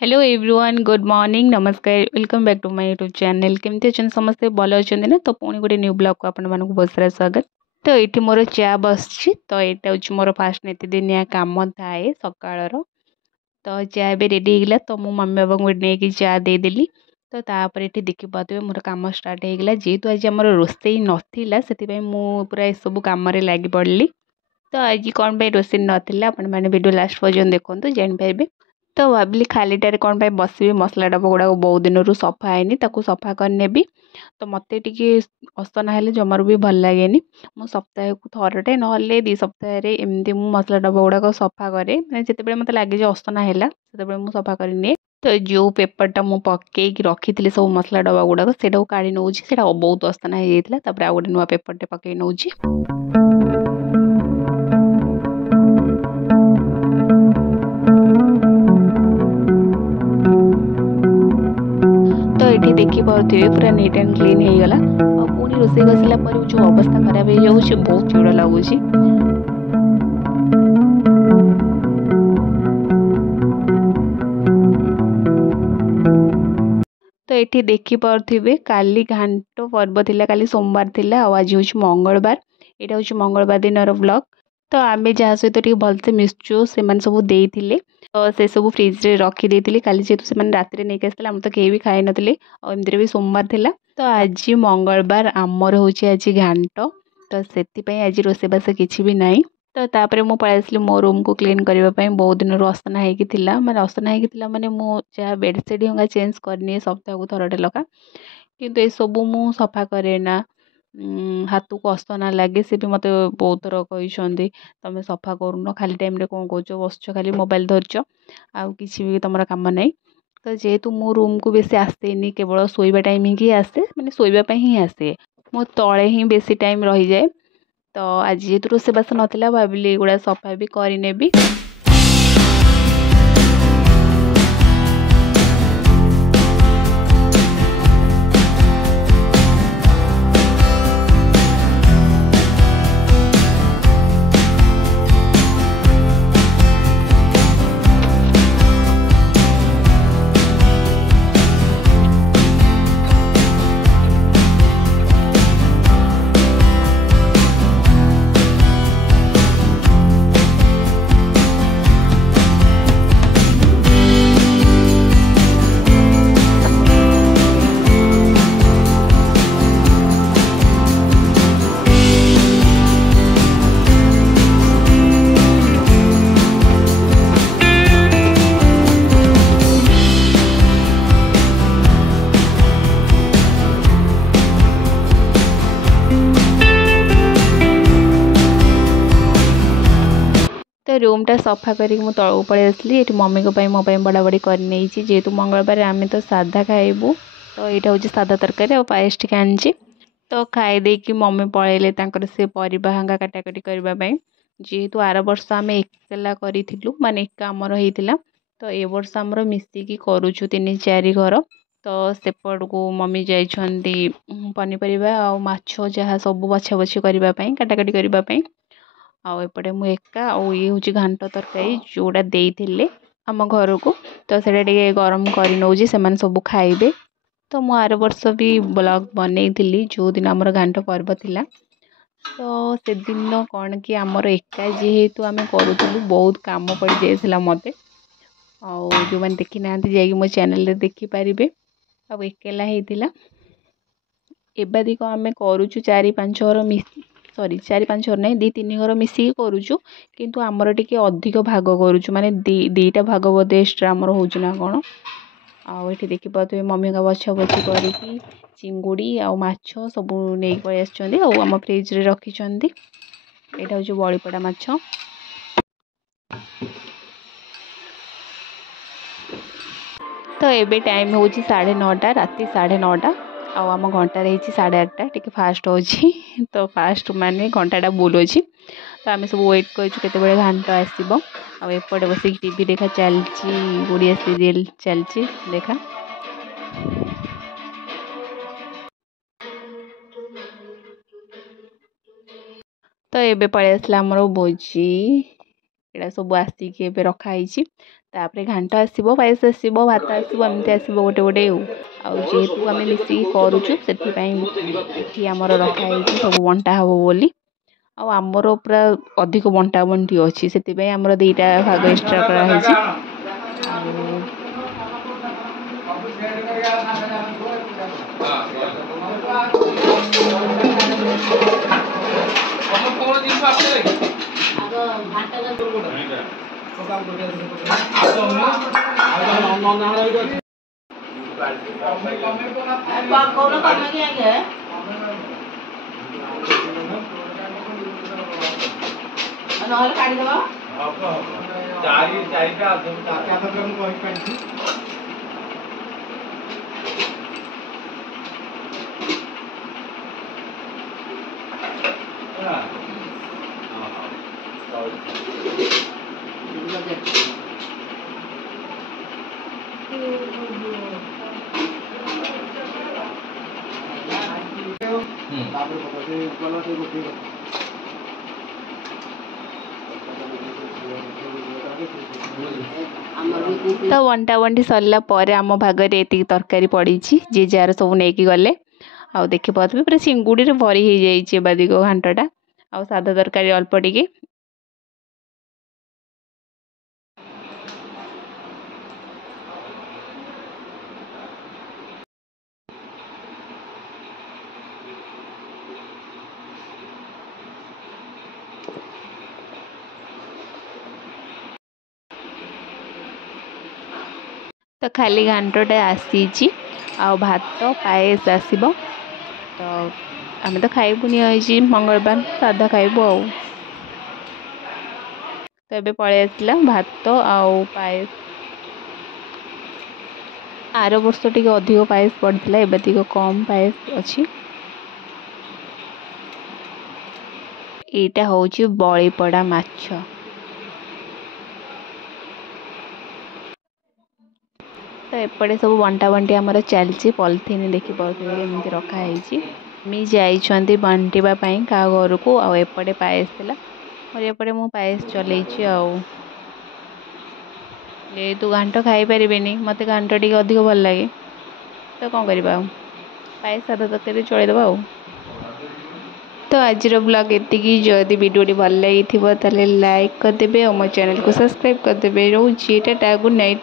Hello everyone good morning नमस्कार welcome back to my YouTube channel केमती अच्छा समस्ते भल अच्छा ना तो पुणी गोटे न्यू ब्लॉग को आपण मानक बहुत सारा स्वागत। तो ये मोर चा बस तो यहाँ हूँ मोर फास्ट नीतिदिनिया कम थाए सकाल तो चा भी रेडी होगा तो मो मम्मी बाबा को नहीं चा देदेली। तो तापर ये देखी पाते मोर कम स्टार्ट होगा जेहेतु आज आम रोसे नाला से पूरा सब कम लगी पड़ी। तो आज कौन रोसे नाला आपण मैंने वीडियो लास्ट पर्यटन देखते जापर। तो भाविली खालीटार कौन पे बसबी मसला डब्बा गुड़ाक बहुत दिन सफा है सफा करनेबी। तो मत टे असना हेल्ले जमार भी भल लगे मु सप्ताह को थरटे ना दी सप्ताह एमती मसला डब्बा गुड़ाक सफा कै मैंने जिते मत लगे असना है से सफा करनी। तो जो पेपरटा मु पकई रखी सब मसला डब्बा गुड़ाक से काढ़ी नौ बहुत असना हो जाता आउ गोटे नुआ पेपरटे पकई नौ। तो ये देखिपे पूरा नीट एंड क्लीन हो गला और पुणी रोसे घसला जो अवस्था खराब हो जाऊँ बहुत चिड़ लगुच। तो ये देखिपे काली घाट पर्व थिला काली सोमवार थिला आज हूँ मंगलवार यहाँ हूँ मंगलवार दिन ब्लॉग। तो आम जहाँ सहित भलसे मिसचु से सब देते तो से सब फ्रिज रे रखी काली जेहतु से रात नहीं आसते आम तो कहीं भी खाई नी और भी सोमवार थिला। तो आज मंगलवार आमर हूँ आज घाट तो से आज रोसेबास किसी भी ना। तो तापर मु पलि आसली मो रूम को क्लीन करने बहुत दिन असना होता मैंने असना होता मैंने जहाँ बेडसीट होगा चेंज करनी सप्ताह को थरटे लगा किंतु ये सब मु सफा करे ना हाथ को असना लगे सी भी मत बहुत थर कहते तुम सफा करून खाली टाइम कौन कर बस खाली मोबाइल धरच आउ कि भी तुम कम ना। तो जेहेतु मो रूम को बेसी आसेनी केवल शोवा टाइम ही आसे मैंने शोवाई ही आसे मो तले ही बेसी टाइम रही जाए। तो आज जेहेतु रोसेबास नाला भाविली एगुड़ा सफा भी करनेबी। तो रूमटा सफा करी मु तलू पलि आसली ये मम्मी को मो बड़ा बड़ी करनी जेहेतु मंगलवार आम तो साधा खाइबू। तो यहाँ हूँ साधा तरकारी और पायस टी आनी तो खाई कि मम्मी पलैले से परिबा हंगा काटाकटी करने जेहेतु आर वर्ष आम एकला करूँ माने एक आमर होता तो ए वर्ष आमर मिसिकी करुचु 3-4 घर। तो सेपट को मम्मी जाइछंती पनीपरिया आ माछ जहाँ सब बछा बछी करने काटाकटी करने आउपटे मु एका ये हूँ घांट तरकारी जोड़ा देते आम घर को तो से गरम कर नौ से सब खाइबे। तो मु आर वर्ष भी ब्लॉग बनई जो दिन आमर घांट पर्व थिला। तो से दिन कौन कि आमर एका जेहेतु आम करूँ बहुत काम पड़ जाइला मत जो मैंने देखी ना जा मो चैनल देखिपारे आ एकला होता एबादिक आम करुचु 4-5 घर सॉरी 4-5 घर नहीं 2-3 घर मिसिकी करुचु किंतु आमर टिके अधिक भाग करुचु माने दीटा भाग बोधे एक्सट्रा आमर होचु ना कौन। आउ ये देखिपे मम्मी का बछा बछी करके चिंगुड़ी आ माछ सब नहीं पलि आम फ्रिज रे रखिंट यहाँ हूँ बड़ीपड़ा माछ। तो एबे टाइम हूँ 9:30 राति 9:30 आम घंटा रही 8:30 टी फास्ट हो तो फास्ट माने घंटाटा बुलों। तो आम सब वेट कर घाट आसब आएपटे बस टीवी देखा चलती ओडिया सीरियल चलती देखा। तो ये पलि आसला आमर भोजी एटा सब आसिक रखाई तापर घाट आसो पायस आसो भात आसो एमती आसो गोटे गोटे जेहेतु आम मिसिक करुचु से आमर रखाई सब बंटा हम बोली आमर पूरा अधिक बंटा बंटी अच्छी से आमर 2टा भाग एक्सट्रा कराई तो बंटा बंटी सरला आम भागर ये तरकारी पड़ी जी जार सब नहीं गले आउ देखी पारे पूरा चिंगुड़ी भरी हो जाइए बादिक घाटटा आउ सादा तरकारी अल्प टिके तो खाली घाटटा आसी आ भात पायस आसब तो आम तो खाइबुनि आज मंगलवार सादा खाइबु तो ये पलि आसला भात आउ पायस आर वर्ष टी अधिक पायस पड़ता एवं कम पायस अच्छी यहाँ हूँ बलिपड़ा माछ तो एपटे सब बंटा बंटी आमर चलती पॉलिथिन देखी पारे एमती रखाई मी जाइंट बांटापी क्या घर को आपटे पायस थी और एपटे मु पायस चल जेहेतु घाट खाई पारे मत घाट टी अधिक भल लगे तो कौन करवा पायस सादा तरकारी चलदेवा तो आज ब्लॉग एति जदि वीडियो भल लगी लाइक करदे और मो चैनल को सब्सक्राइब करदे रोचे टाटा गुड नाइट।